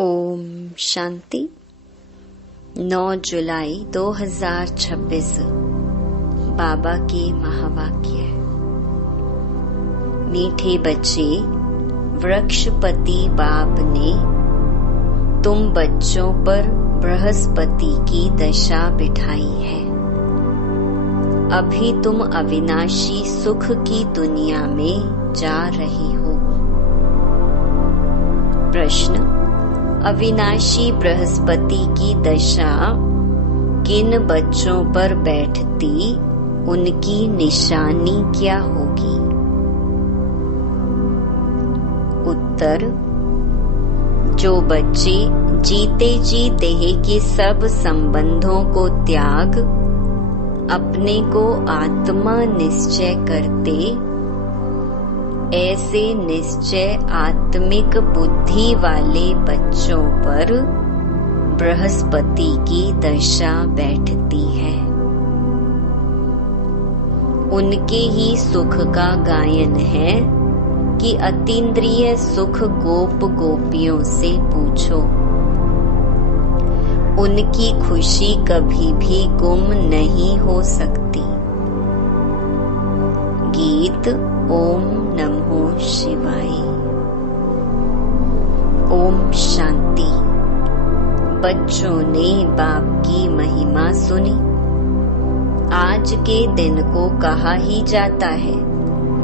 ओम शांति। 9 जुलाई 2026 बाबा के महावाक्य। मीठे बच्चे, वृक्षपति बाप ने तुम बच्चों पर बृहस्पति की दशा बिठाई है। अभी तुम अविनाशी सुख की दुनिया में जा रहे हो। प्रश्न: अविनाशी बृहस्पति की दशा किन बच्चों पर बैठती, उनकी निशानी क्या होगी? उत्तर: जो बच्चे जीते जी देह के सब संबंधों को त्याग अपने को आत्मा निश्चय करते, ऐसे निश्चय आत्मिक बुद्धि वाले बच्चों पर बृहस्पति की दशा बैठती है। उनके ही सुख का गायन है कि अतीन्द्रिय सुख गोप गोपियों से पूछो। उनकी खुशी कभी भी गुम नहीं हो सकती। गीत ओम नमो शिवाय। ओम शांति। बच्चों ने बाप की महिमा सुनी। आज के दिन को कहा ही जाता है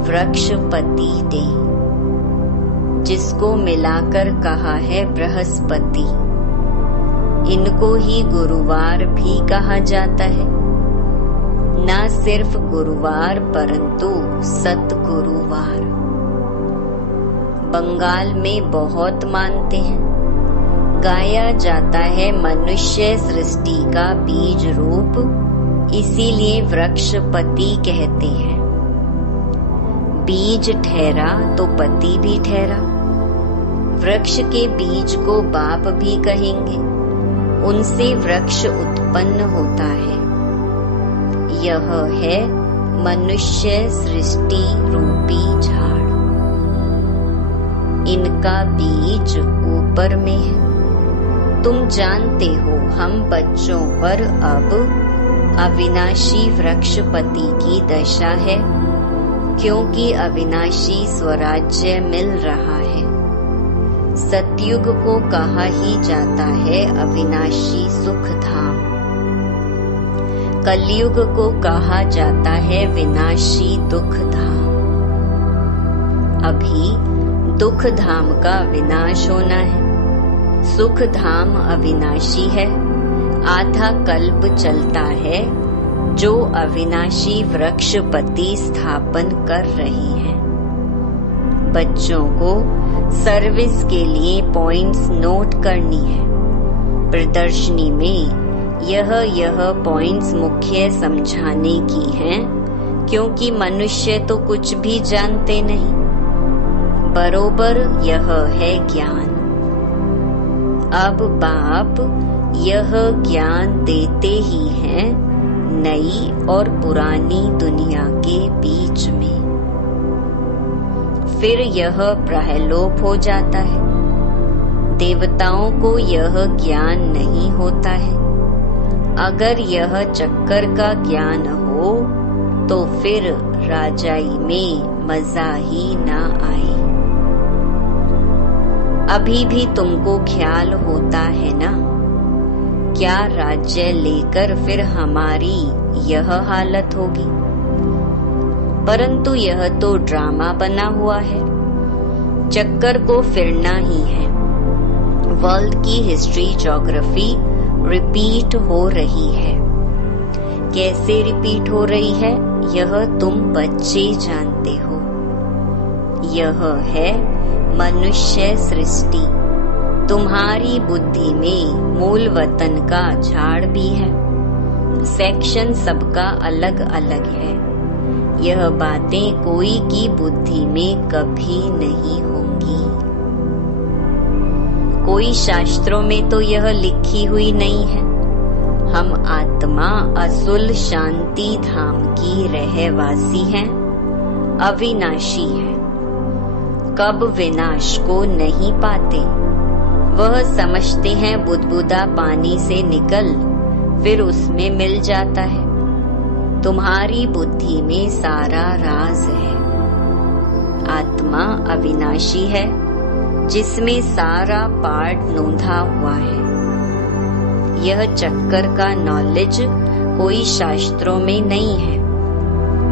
वृक्षपति डे, जिसको मिलाकर कहा है बृहस्पति। इनको ही गुरुवार भी कहा जाता है। न सिर्फ गुरुवार परंतु सतगुरुवार। बंगाल में बहुत मानते हैं। गाया जाता है मनुष्य सृष्टि का बीज रूप, इसीलिए वृक्षपति कहते हैं। बीज ठहरा तो पति भी ठहरा। वृक्ष के बीज को बाप भी कहेंगे। उनसे वृक्ष उत्पन्न होता है। यह है मनुष्य सृष्टि रूपी झाड़। इनका बीज ऊपर में है। तुम जानते हो हम बच्चों पर अब अविनाशी वृक्षपति की दशा है, क्योंकि अविनाशी स्वराज्य मिल रहा है। सतयुग को कहा ही जाता है अविनाशी सुख धाम। कलयुग को कहा जाता है विनाशी दुख धाम। अभी दुख धाम का विनाश होना है। सुख धाम अविनाशी है। आधा कल्प चलता है जो अविनाशी वृक्षपति स्थापन कर रही है। बच्चों को सर्विस के लिए पॉइंट्स नोट करनी है। प्रदर्शनी में यह पॉइंट्स मुख्य समझाने की हैं, क्योंकि मनुष्य तो कुछ भी जानते नहीं। बरोबर यह है ज्ञान। अब बाप यह ज्ञान देते ही हैं नई और पुरानी दुनिया के बीच में। फिर यह प्रलोभ हो जाता है। देवताओं को यह ज्ञान नहीं होता है। अगर यह चक्कर का ज्ञान हो तो फिर राजाई में मजा ही ना आए। अभी भी तुमको ख्याल होता है ना, क्या राज्य लेकर फिर हमारी यह हालत होगी। परंतु यह तो ड्रामा बना हुआ है। चक्कर को फिरना ही है। वर्ल्ड की हिस्ट्री ज्योग्राफी रिपीट हो रही है। कैसे रिपीट हो रही है यह तुम बच्चे जानते हो। यह है मनुष्य सृष्टि। तुम्हारी बुद्धि में मूल वतन का झाड़ भी है। सेक्शन सबका अलग अलग है। यह बातें कोई की बुद्धि में कभी नहीं होंगी। कोई शास्त्रों में तो यह लिखी हुई नहीं है। हम आत्मा असुल शांति धाम की रहवासी हैं, अविनाशी है। कब विनाश को नहीं पाते। वह समझते हैं बुदबुदा पानी से निकल फिर उसमें मिल जाता है। तुम्हारी बुद्धि में सारा राज है। आत्मा अविनाशी है जिसमें सारा पार्ट नोंधा हुआ है। यह चक्कर का नॉलेज कोई शास्त्रों में नहीं है।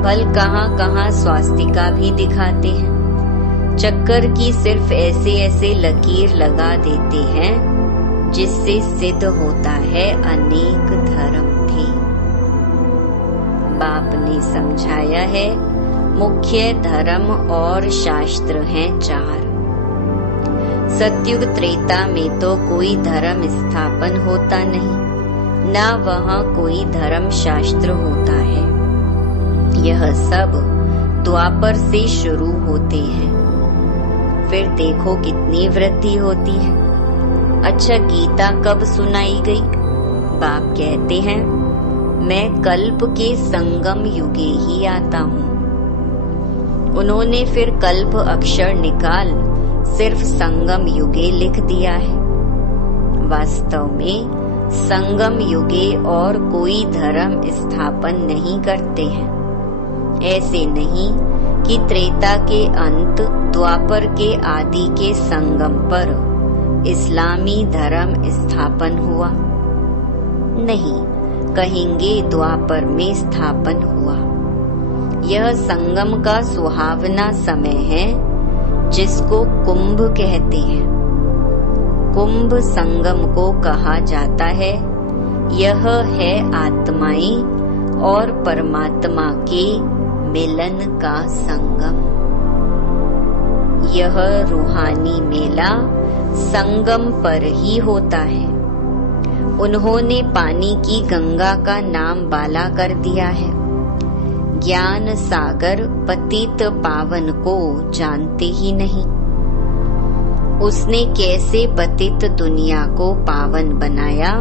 भल कहाँ स्वास्तिका भी दिखाते हैं। चक्कर की सिर्फ ऐसे ऐसे लकीर लगा देते हैं जिससे सिद्ध होता है अनेक धर्म थे। बाप ने समझाया है मुख्य धर्म और शास्त्र हैं 4। सतयुग त्रेता में तो कोई धर्म स्थापन होता नहीं, ना वहाँ कोई धर्म शास्त्र होता है। यह सब द्वापर से शुरू होते हैं। फिर देखो कितनी वृद्धि होती है। अच्छा, गीता कब सुनाई गई? बाप कहते हैं मैं कल्प के संगम युगे ही आता हूँ। उन्होंने फिर कल्प अक्षर निकाल सिर्फ संगम युगे लिख दिया है। वास्तव में संगम युगे और कोई धर्म स्थापन नहीं करते हैं। ऐसे नहीं कि त्रेता के अंत द्वापर के आदि के संगम पर इस्लामी धर्म स्थापन हुआ। नहीं, कहेंगे द्वापर में स्थापन हुआ। यह संगम का सुहावना समय है जिसको कुंभ कहते हैं। कुंभ संगम को कहा जाता है। यह है आत्माएं और परमात्मा के मिलन का संगम। यह रूहानी मेला संगम पर ही होता है। उन्होंने पानी की गंगा का नाम बाला कर दिया है। ज्ञान सागर पतित पावन को जानते ही नहीं। उसने कैसे पतित दुनिया को पावन बनाया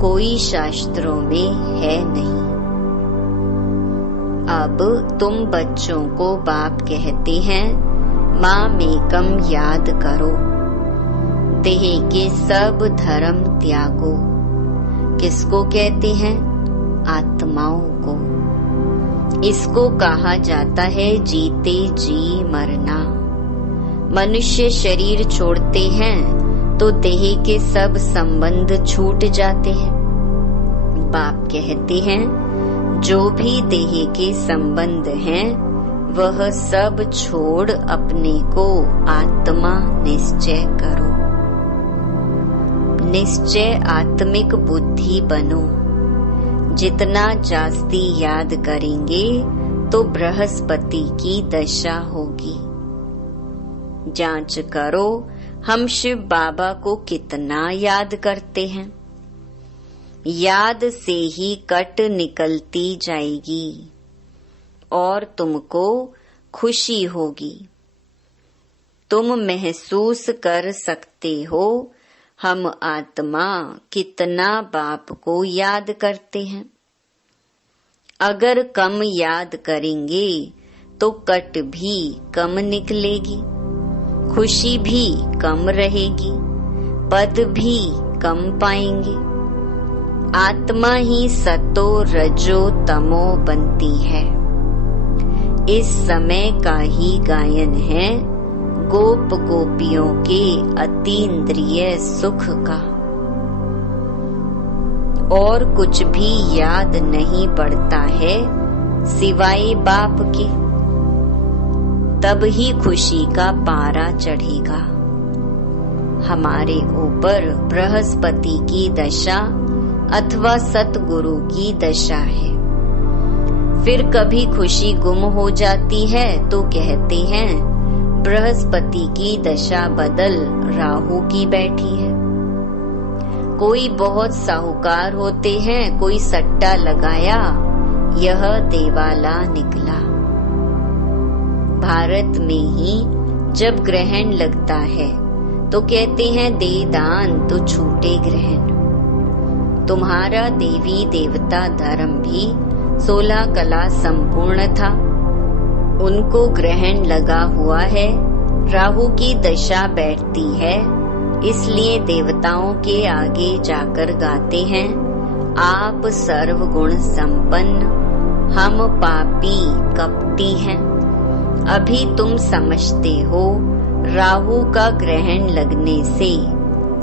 कोई शास्त्रों में है नहीं। अब तुम बच्चों को बाप कहते हैं माँ मेकम याद करो, देह के सब धर्म त्यागो। किसको कहते हैं? आत्माओं को। इसको कहा जाता है जीते जी मरना। मनुष्य शरीर छोड़ते हैं तो देह के सब संबंध छूट जाते हैं। बाप कहते हैं जो भी देह के संबंध हैं वह सब छोड़ अपने को आत्मा निश्चय करो। निश्चय आत्मिक बुद्धि बनो। जितना जास्ती याद करेंगे तो बृहस्पति की दशा होगी। जांच करो हम शिव बाबा को कितना याद करते हैं। याद से ही कट निकलती जाएगी और तुमको खुशी होगी। तुम महसूस कर सकते हो हम आत्मा कितना बाप को याद करते हैं। अगर कम याद करेंगे तो कट भी कम निकलेगी, खुशी भी कम रहेगी, पद भी कम पाएंगे। आत्मा ही सतो रजो तमो बनती है। इस समय का ही गायन है गोप गोपियों के अतीन्द्रिय सुख का। और कुछ भी याद नहीं पड़ता है सिवाय बाप के। तब ही खुशी का पारा चढ़ेगा। हमारे ऊपर बृहस्पति की दशा अथवा सतगुरु की दशा है। फिर कभी खुशी गुम हो जाती है तो कहते हैं बृहस्पति की दशा बदल राहु की बैठी है। कोई बहुत साहूकार होते हैं, कोई सट्टा लगाया, यह देवाला निकला। भारत में ही जब ग्रहण लगता है तो कहते हैं दे दान तो छूटे ग्रहण। तुम्हारा देवी देवता धर्म भी 16 कला संपूर्ण था। उनको ग्रहण लगा हुआ है, राहु की दशा बैठती है इसलिए देवताओं के आगे जाकर गाते हैं, आप सर्वगुण संपन्न, हम पापी कपटी हैं। अभी तुम समझते हो, राहु का ग्रहण लगने से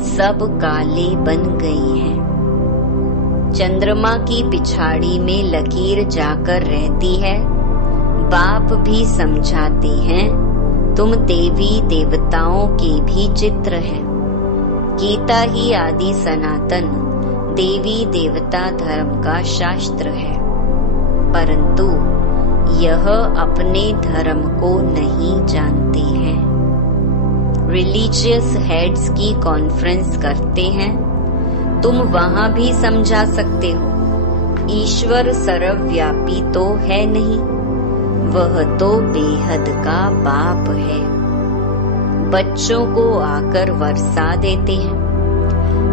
सब काले बन गए हैं। चंद्रमा की पिछाड़ी में लकीर जाकर रहती है। बाप भी समझाते हैं, तुम देवी देवताओं के भी चित्र हैं। गीता ही आदि सनातन देवी देवता धर्म का शास्त्र है, परंतु यह अपने धर्म को नहीं जानते हैं। रिलीजियस हेड्स की कॉन्फ्रेंस करते हैं, तुम वहां भी समझा सकते हो। ईश्वर सर्वव्यापी तो है नहीं, वह तो बेहद का बाप है। बच्चों को आकर वर्षा देते हैं।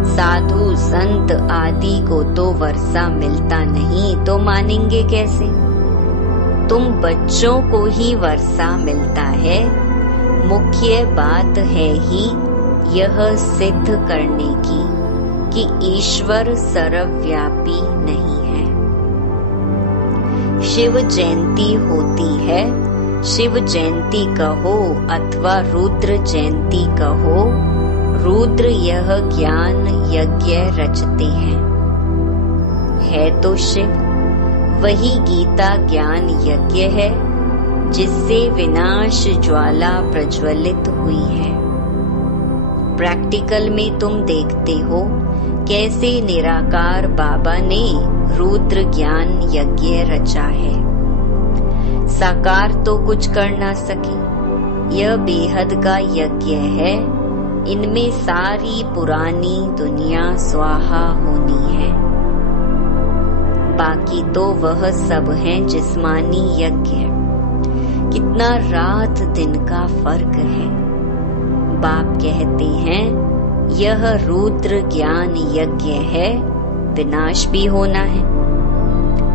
साधु संत आदि को तो वर्षा मिलता नहीं तो मानेंगे कैसे? तुम बच्चों को ही वर्षा मिलता है। मुख्य बात है ही यह सिद्ध करने की कि ईश्वर सर्वव्यापी नहीं है। शिव जयंती होती है, शिव जयंती कहो अथवा रुद्र जयंती कहो, रुद्र यह ज्ञान यज्ञ रचते हैं। है तो शिव, वही गीता ज्ञान यज्ञ है जिससे विनाश ज्वाला प्रज्वलित हुई है। प्रैक्टिकल में तुम देखते हो कैसे निराकार बाबा ने रुद्र ज्ञान यज्ञ रचा है। साकार तो कुछ कर ना सके, यह बेहद का यज्ञ है। इनमें सारी पुरानी दुनिया स्वाहा होनी है। बाकी तो वह सब है जिस्मानी यज्ञ। कितना रात दिन का फर्क है। बाप कहते हैं यह रुद्र ज्ञान यज्ञ है, विनाश भी होना है।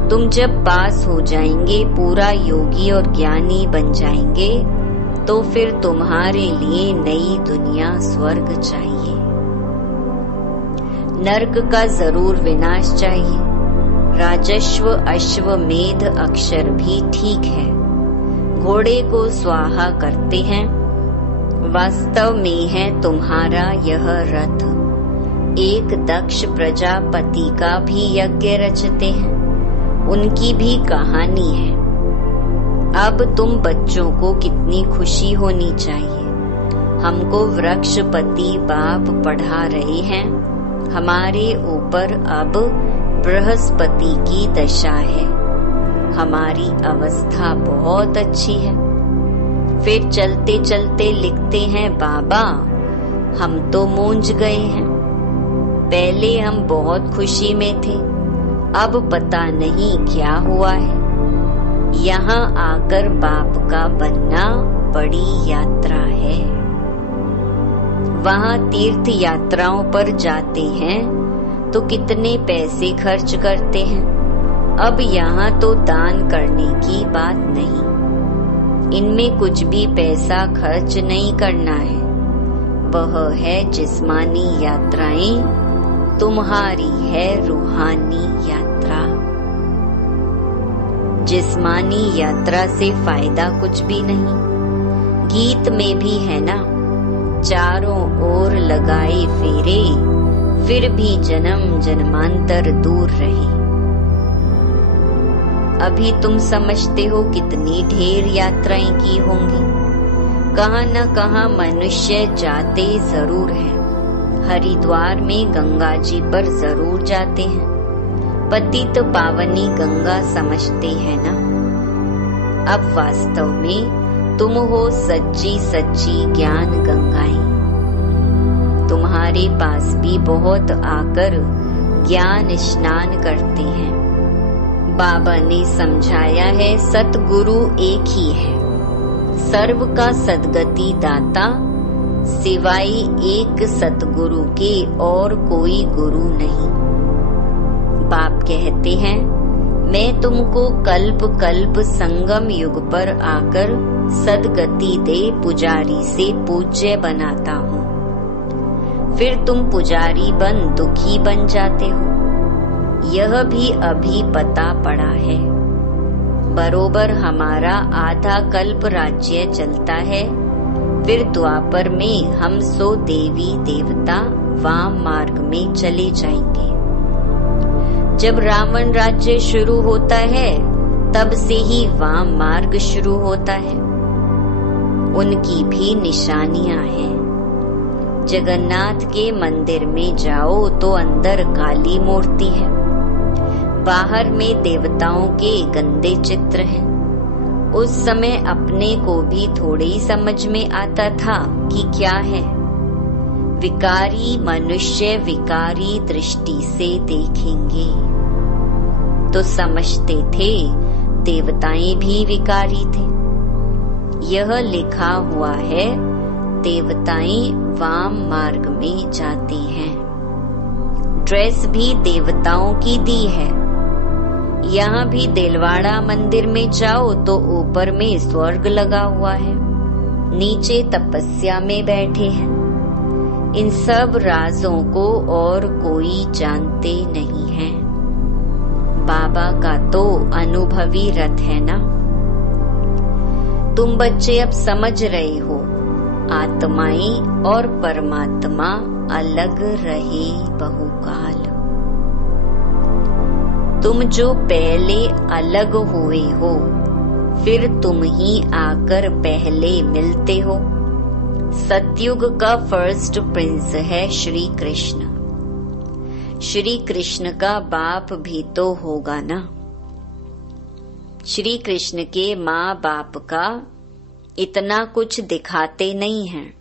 तुम जब पास हो जाएंगे, पूरा योगी और ज्ञानी बन जाएंगे, तो फिर तुम्हारे लिए नई दुनिया स्वर्ग चाहिए। नर्क का जरूर विनाश चाहिए। राजस्व अश्वमेध अक्षर भी ठीक है। घोड़े को स्वाहा करते हैं, वास्तव में है तुम्हारा यह रथ। एक दक्ष प्रजापति का भी यज्ञ रचते हैं, उनकी भी कहानी है। अब तुम बच्चों को कितनी खुशी होनी चाहिए। हमको वृक्षपति बाप पढ़ा रहे हैं, हमारे ऊपर अब बृहस्पति की दशा है। हमारी अवस्था बहुत अच्छी है। फिर चलते चलते लिखते हैं, बाबा हम तो मूंझ गए हैं। पहले हम बहुत खुशी में थे, अब पता नहीं क्या हुआ है। यहाँ आकर बाप का बनना बड़ी यात्रा है। वहाँ तीर्थ यात्राओं पर जाते हैं तो कितने पैसे खर्च करते हैं। अब यहाँ तो दान करने की बात नहीं, इनमें कुछ भी पैसा खर्च नहीं करना है। वह है जिस्मानी यात्राएं, तुम्हारी है रूहानी यात्रा। जिस्मानी यात्रा से फायदा कुछ भी नहीं। गीत में भी है ना, चारों ओर लगाए फेरे, फिर भी जन्म जन्मांतर दूर रहे। अभी तुम समझते हो कितनी ढेर यात्राएं की होंगी। कहाँ न कहाँ मनुष्य जाते जरूर हैं। हरिद्वार में गंगा जी पर जरूर जाते हैं। पतित पावनी गंगा समझते हैं ना। अब वास्तव में तुम हो सच्ची सच्ची ज्ञान गंगाएं। तुम्हारे पास भी बहुत आकर ज्ञान स्नान करते हैं। बाबा ने समझाया है, सतगुरु एक ही है, सर्व का सदगति दाता, सिवाय एक सतगुरु के और कोई गुरु नहीं। बाप कहते हैं, मैं तुमको कल्प कल्प संगम युग पर आकर सदगति दे पुजारी से पूज्य बनाता हूँ। फिर तुम पुजारी बन दुखी बन जाते हो। यह भी अभी पता पड़ा है। बरोबर हमारा आधा कल्प राज्य चलता है, फिर द्वापर में हम 100 देवी देवता वाम मार्ग में चले जाएंगे। जब रावण राज्य शुरू होता है तब से ही वाम मार्ग शुरू होता है। उनकी भी निशानियां हैं। जगन्नाथ के मंदिर में जाओ तो अंदर काली मूर्ति है, बाहर में देवताओं के गंदे चित्र हैं। उस समय अपने को भी थोड़े ही समझ में आता था कि क्या है। विकारी मनुष्य विकारी दृष्टि से देखेंगे तो समझते थे देवताएं भी विकारी थे। यह लिखा हुआ है, देवताएं वाम मार्ग में जाती हैं। ड्रेस भी देवताओं की दी है। यहाँ भी दिलवाड़ा मंदिर में जाओ तो ऊपर में स्वर्ग लगा हुआ है, नीचे तपस्या में बैठे हैं। इन सब राजों को और कोई जानते नहीं है। बाबा का तो अनुभवी रथ है ना। तुम बच्चे अब समझ रहे हो, आत्माएं और परमात्मा अलग रहे बहुकाल। तुम जो पहले अलग हुए हो, फिर तुम ही आकर पहले मिलते हो। सतयुग का फर्स्ट प्रिंस है श्री कृष्ण। श्री कृष्ण का बाप भी तो होगा ना। श्री कृष्ण के माँ बाप का इतना कुछ दिखाते नहीं हैं,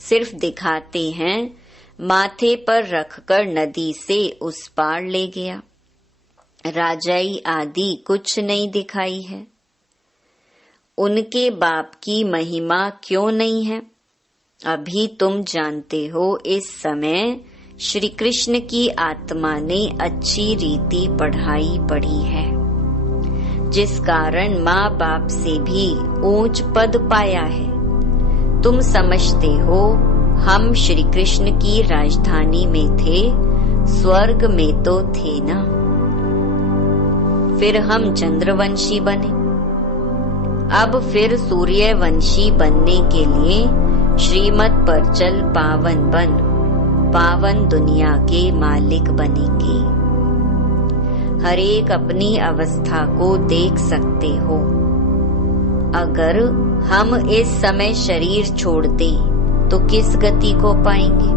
सिर्फ दिखाते हैं माथे पर रखकर नदी से उस पार ले गया। राजाई आदि कुछ नहीं दिखाई है। उनके बाप की महिमा क्यों नहीं है? अभी तुम जानते हो, इस समय श्री कृष्ण की आत्मा ने अच्छी रीति पढ़ाई पढ़ी है, जिस कारण माँ बाप से भी ऊंच पद पाया है। तुम समझते हो हम श्री कृष्ण की राजधानी में थे, स्वर्ग में तो थे ना। फिर हम चंद्रवंशी बने, अब फिर सूर्यवंशी बनने के लिए श्रीमत पर चल पावन बन, पावन दुनिया के मालिक बनेंगे। हर एक अपनी अवस्था को देख सकते हो। अगर हम इस समय शरीर छोड़ दें तो किस गति को पाएंगे?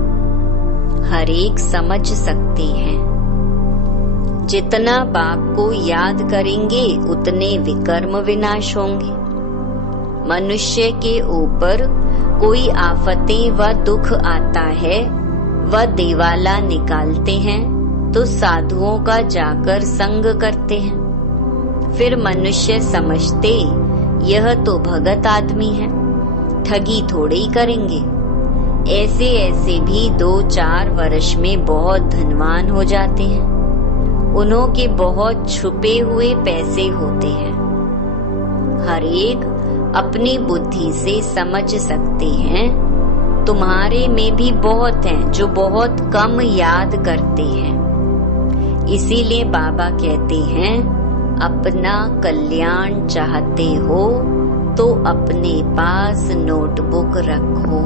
हर एक समझ सकते हैं। जितना बाप को याद करेंगे उतने विकर्म विनाश होंगे। मनुष्य के ऊपर कोई आफतें व दुख आता है, वह देवाला निकालते हैं तो साधुओं का जाकर संग करते हैं। फिर मनुष्य समझते यह तो भगत आदमी है, ठगी थोड़े ही करेंगे। ऐसे ऐसे भी 2-4 वर्ष में बहुत धनवान हो जाते हैं। उन्हों के बहुत छुपे हुए पैसे होते हैं। हर एक अपनी बुद्धि से समझ सकते हैं। तुम्हारे में भी बहुत हैं जो बहुत कम याद करते हैं। इसीलिए बाबा कहते हैं, अपना कल्याण चाहते हो तो अपने पास नोटबुक रखो,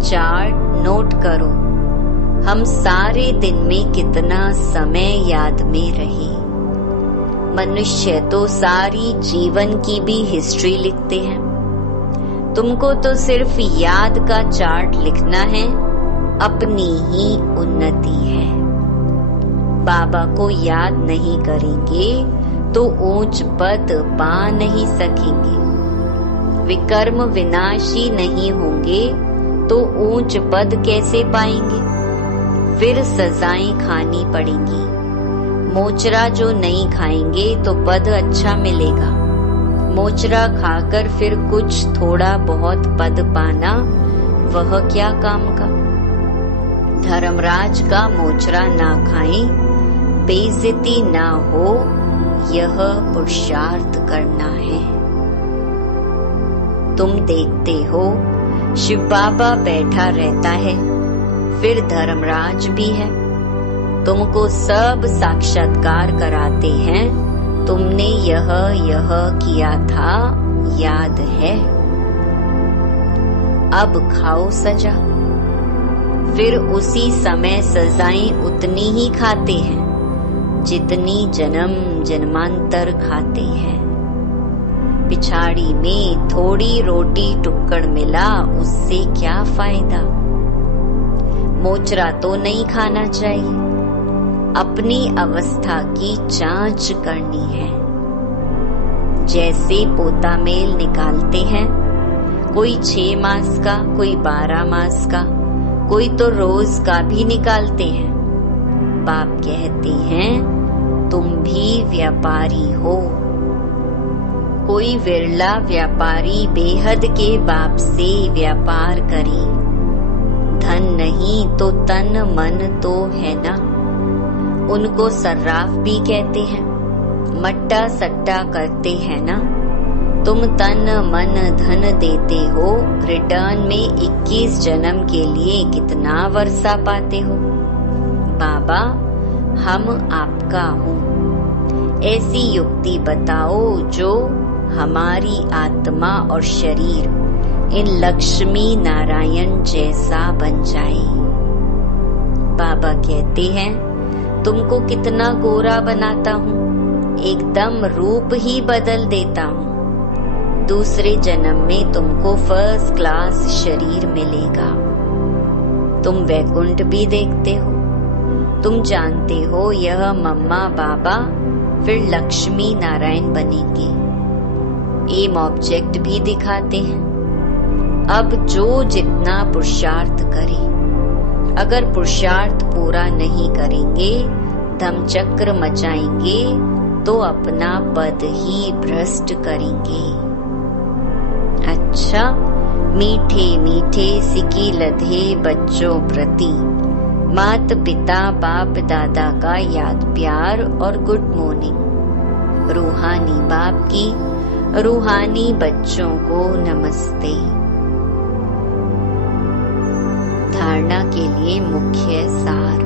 चार्ट नोट करो। हम सारे दिन में कितना समय याद में रहे। मनुष्य तो सारी जीवन की भी हिस्ट्री लिखते हैं। तुमको तो सिर्फ याद का चार्ट लिखना है, अपनी ही उन्नति है। बाबा को याद नहीं करेंगे तो ऊंच पद पा नहीं सकेंगे। विकर्म विनाशी नहीं होंगे तो ऊंच पद कैसे पाएंगे? फिर सजाएं खानी पड़ेंगी। मोचरा जो नहीं खाएंगे तो पद अच्छा मिलेगा। मोचरा खाकर फिर कुछ थोड़ा बहुत पद पाना, वह क्या काम का? धर्मराज का मोचरा ना खाएं, बेइज्जती ना हो, यह पुरुषार्थ करना है। तुम देखते हो शिव बाबा बैठा रहता है, फिर धर्मराज भी है। तुमको सब साक्षात्कार कराते हैं, तुमने यह किया था, याद है? अब खाओ सजा। फिर उसी समय सजाएं उतनी ही खाते हैं जितनी जन्म जन्मांतर खाते हैं। पिछाड़ी में थोड़ी रोटी टुक्कड़ मिला, उससे क्या फायदा? मोचरा तो नहीं खाना चाहिए। अपनी अवस्था की जांच करनी है। जैसे पोता मेल निकालते हैं, कोई 6 मास का, कोई 12 मास का, कोई तो रोज का भी निकालते हैं। बाप कहते हैं तुम भी व्यापारी हो। कोई विरला व्यापारी बेहद के बाप से व्यापार करे। धन नहीं तो तन मन तो है ना। उनको सर्राफ भी कहते हैं। मट्टा सट्टा करते हैं ना। तुम तन मन धन देते हो, रिटर्न में 21 जन्म के लिए कितना वर्षा पाते हो? बाबा हम आपका हूँ, ऐसी युक्ति बताओ जो हमारी आत्मा और शरीर इन लक्ष्मी नारायण जैसा बन जाए। बाबा कहते हैं तुमको कितना गोरा बनाता हूँ, एकदम रूप ही बदल देता हूँ। दूसरे जन्म में तुमको फर्स्ट क्लास शरीर मिलेगा। तुम वैकुंठ भी देखते हो। तुम जानते हो यह मम्मा बाबा फिर लक्ष्मी नारायण बनेंगे। एम ऑब्जेक्ट भी दिखाते हैं। अब जो जितना पुरुषार्थ करे, अगर पुरुषार्थ पूरा नहीं करेंगे, धम्मचक्र मचाएंगे तो अपना पद ही भ्रष्ट करेंगे। अच्छा, मीठे मीठे सिकी लधे बच्चों प्रति मात पिता बाप दादा का याद प्यार और गुड मॉर्निंग। रूहानी बाप की रूहानी बच्चों को नमस्ते। धारणा के लिए मुख्य सार।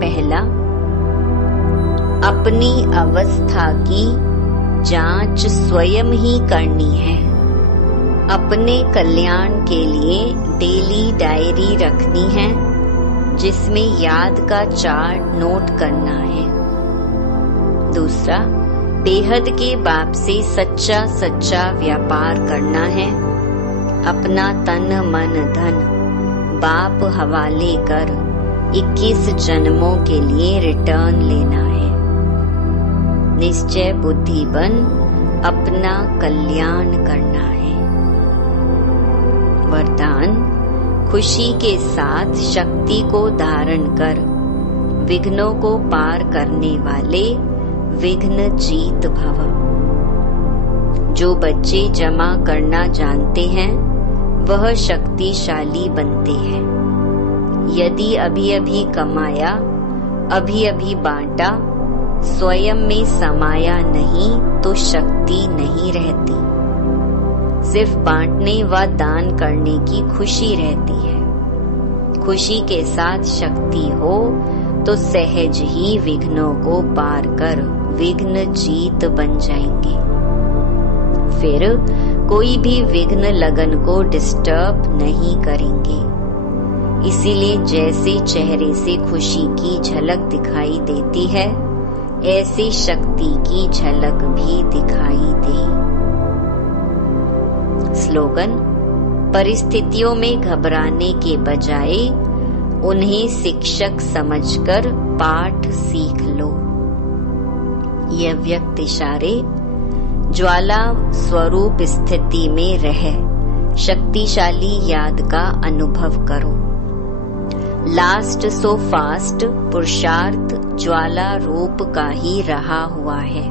पहला, अपनी अवस्था की जांच स्वयं ही करनी है। अपने कल्याण के लिए डेली डायरी रखनी है, जिसमें याद का चार्ट नोट करना है। दूसरा, बेहद के बाप से सच्चा सच्चा व्यापार करना है। अपना तन मन धन बाप हवाले कर 21 जन्मों के लिए रिटर्न लेना है। निश्चय बुद्धि बन अपना कल्याण करना है। वरदान, खुशी के साथ शक्ति को धारण कर विघ्नों को पार करने वाले विघ्न जीत भव। जो बच्चे जमा करना जानते हैं वह शक्तिशाली बनते हैं। यदि अभी अभी कमाया, अभी अभी बांटा, स्वयं में समाया नहीं तो शक्ति नहीं रहती। सिर्फ बांटने व दान करने की खुशी रहती है। खुशी के साथ शक्ति हो तो सहज ही विघ्नों को पार कर विघ्न जीत बन जाएंगे। फिर कोई भी विघ्न लगन को डिस्टर्ब नहीं करेंगे। इसीलिए जैसे चेहरे से खुशी की झलक दिखाई देती है, ऐसी शक्ति की झलक भी दिखाई दे। स्लोगन, परिस्थितियों में घबराने के बजाय उन्हें शिक्षक समझकर पाठ सीख लो। यह व्यक्त इशारे ज्वाला स्वरूप स्थिति में रह शक्तिशाली याद का अनुभव करो। लास्ट सो फास्ट पुरुषार्थ ज्वाला रूप का ही रहा हुआ है।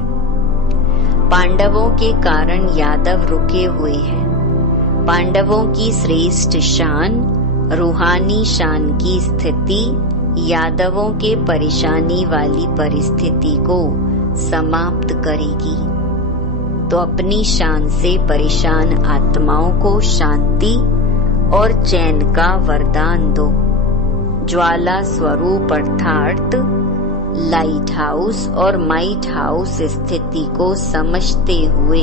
पांडवों के कारण यादव रुके हुए हैं। पांडवों की श्रेष्ठ शान, रूहानी शान की स्थिति यादवों के परेशानी वाली परिस्थिति को समाप्त करेगी। तो अपनी शान से परेशान आत्माओं को शांति और चैन का वरदान दो। ज्वाला स्वरूप अर्थात लाइट हाउस और माइट हाउस स्थिति को समझते हुए